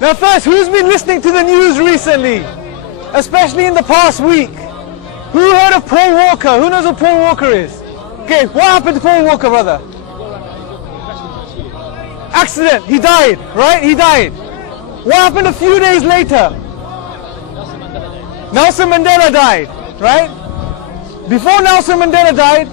Now first, who's been listening to the news recently? Especially in the past week. Who heard of Paul Walker? Who knows what Paul Walker is? Okay, what happened to Paul Walker, brother? Accident, he died, right? He died. What happened a few days later? Nelson Mandela died, right? Before Nelson Mandela died,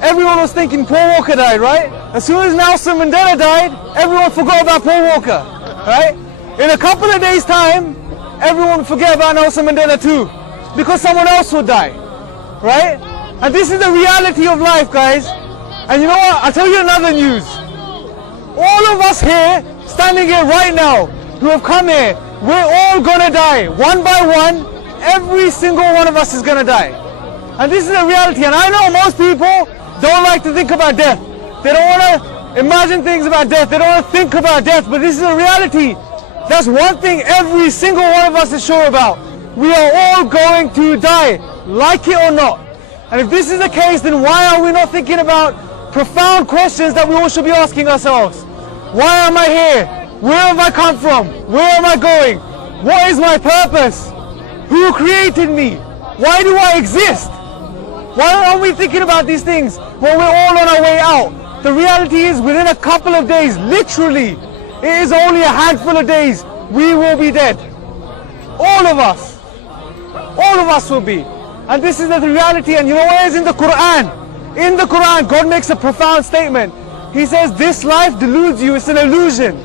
everyone was thinking Paul Walker died, right? As soon as Nelson Mandela died, everyone forgot about Paul Walker, right? In a couple of days' time, everyone would forget about Nelson Mandela too, because someone else would die, right? And this is the reality of life, guys. And you know what? I'll tell you another news. All of us here, standing here right now, who have come here, we're all gonna die. One by one, every single one of us is gonna die. And this is the reality. And I know most people don't like to think about death. They don't wanna imagine things about death. They don't wanna think about death, but this is a reality. That's one thing every single one of us is sure about. We are all going to die, like it or not. And if this is the case, then why are we not thinking about profound questions that we all should be asking ourselves? Why am I here? Where have I come from? Where am I going? What is my purpose? Who created me? Why do I exist? Why aren't we thinking about these things when we're all on our way out? The reality is, within a couple of days, literally, it is only a handful of days, we will be dead. All of us. All of us will be. And this is the reality. And you know what is in the Quran? In the Quran, God makes a profound statement. He says, this life deludes you, it's an illusion.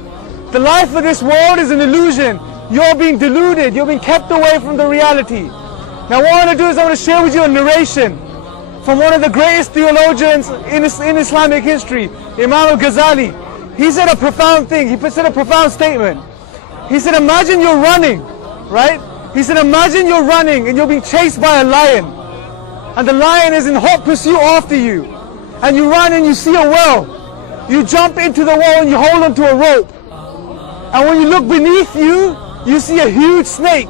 The life of this world is an illusion. You're being deluded, you're being kept away from the reality. Now what I want to do is I want to share with you a narration from one of the greatest theologians in Islamic history, Imam al-Ghazali. He said a profound thing, he said a profound statement. He said, imagine you're running, right? He said, imagine you're running and you're being chased by a lion. And the lion is in hot pursuit after you. And you run and you see a well. You jump into the well and you hold onto a rope. And when you look beneath you, you see a huge snake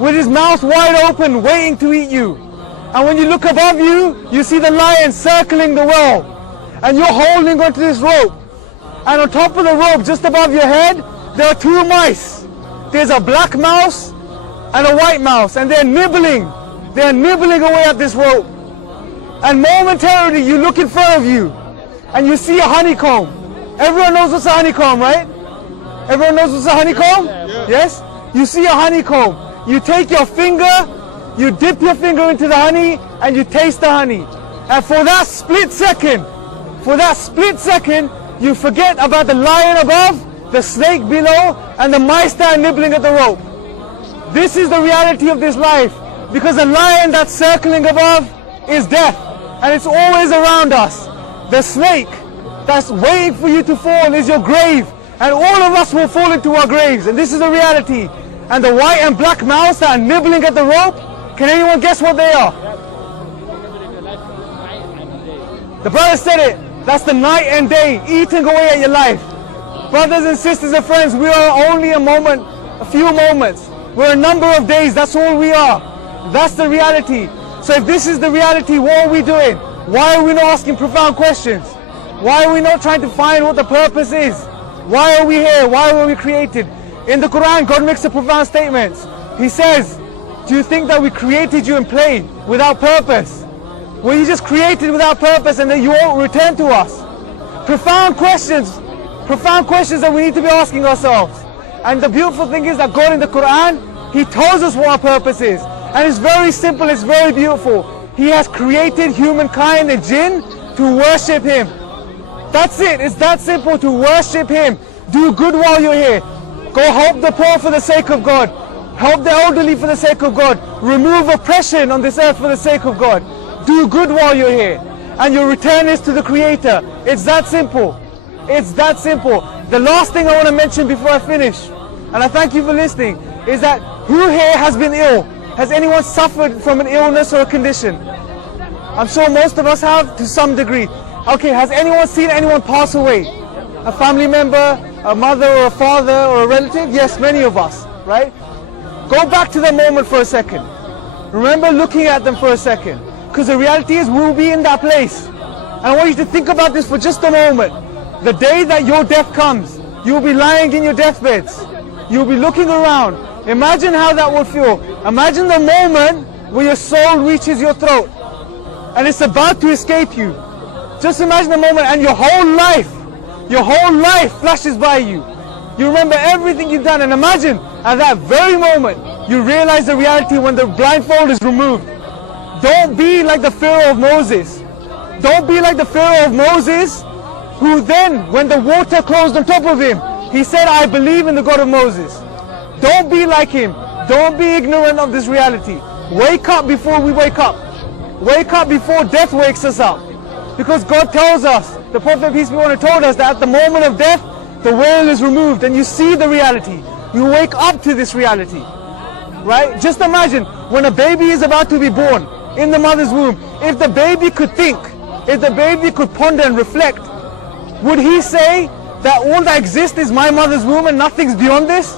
with his mouth wide open waiting to eat you. And when you look above you, you see the lion circling the well. And you're holding onto this rope. And on top of the rope, just above your head, there are two mice. There's a black mouse and a white mouse, and they're nibbling away at this rope. And momentarily you look in front of you and you see a honeycomb. Everyone knows what's a honeycomb, right? Everyone knows what's a honeycomb? Yes? You see a honeycomb. You take your finger, you dip your finger into the honey, and you taste the honey. And for that split second, you forget about the lion above, the snake below, and the mice that are nibbling at the rope. This is the reality of this life. Because the lion that's circling above is death. And it's always around us. The snake that's waiting for you to fall is your grave. And all of us will fall into our graves. And this is the reality. And the white and black mouse that are nibbling at the rope, can anyone guess what they are? The brother said it. That's the night and day eating away at your life. Brothers and sisters and friends, we are only a moment, a few moments. We're a number of days, that's all we are. That's the reality. So if this is the reality, what are we doing? Why are we not asking profound questions? Why are we not trying to find what the purpose is? Why are we here? Why were we created? In the Quran, God makes a profound statement. He says, do you think that we created you in play without purpose? Were you just created without purpose and then you won't return to us? Profound questions that we need to be asking ourselves. And the beautiful thing is that God in the Quran, He tells us what our purpose is. And it's very simple, it's very beautiful. He has created humankind and jinn to worship Him. That's it, it's that simple, to worship Him. Do good while you're here. Go help the poor for the sake of God. Help the elderly for the sake of God. Remove oppression on this earth for the sake of God. Do good while you're here. And your return is to the Creator. It's that simple. It's that simple. The last thing I want to mention before I finish, and I thank you for listening, is that who here has been ill? Has anyone suffered from an illness or a condition? I'm sure most of us have to some degree. Okay, has anyone seen anyone pass away? A family member, a mother or a father or a relative? Yes, many of us, right? Go back to that moment for a second. Remember looking at them for a second. Because the reality is we'll be in that place. And I want you to think about this for just a moment. The day that your death comes, you'll be lying in your deathbeds. you'll be looking around. Imagine how that will feel. Imagine the moment where your soul reaches your throat and it's about to escape you. Just imagine the moment, and your whole life flashes by you. You remember everything you've done, and imagine at that very moment you realize the reality when the blindfold is removed. Don't be like the Pharaoh of Moses. Don't be like the Pharaoh of Moses, who then, when the water closed on top of him, he said, I believe in the God of Moses. Don't be like him. Don't be ignorant of this reality. Wake up before we wake up. Wake up before death wakes us up. Because God tells us, the Prophet peace be upon him told us, that at the moment of death, the veil is removed and you see the reality. You wake up to this reality. Right? Just imagine when a baby is about to be born in the mother's womb, if the baby could think, if the baby could ponder and reflect, would he say that all that exists is my mother's womb and nothing's beyond this?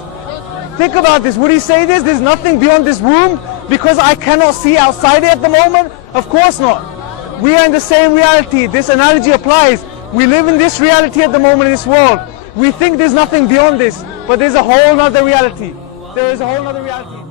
Think about this. Would he say this? There's nothing beyond this womb because I cannot see outside it at the moment? Of course not. We are in the same reality. This analogy applies. We live in this reality at the moment in this world. We think there's nothing beyond this, but there's a whole other reality. There is a whole other reality.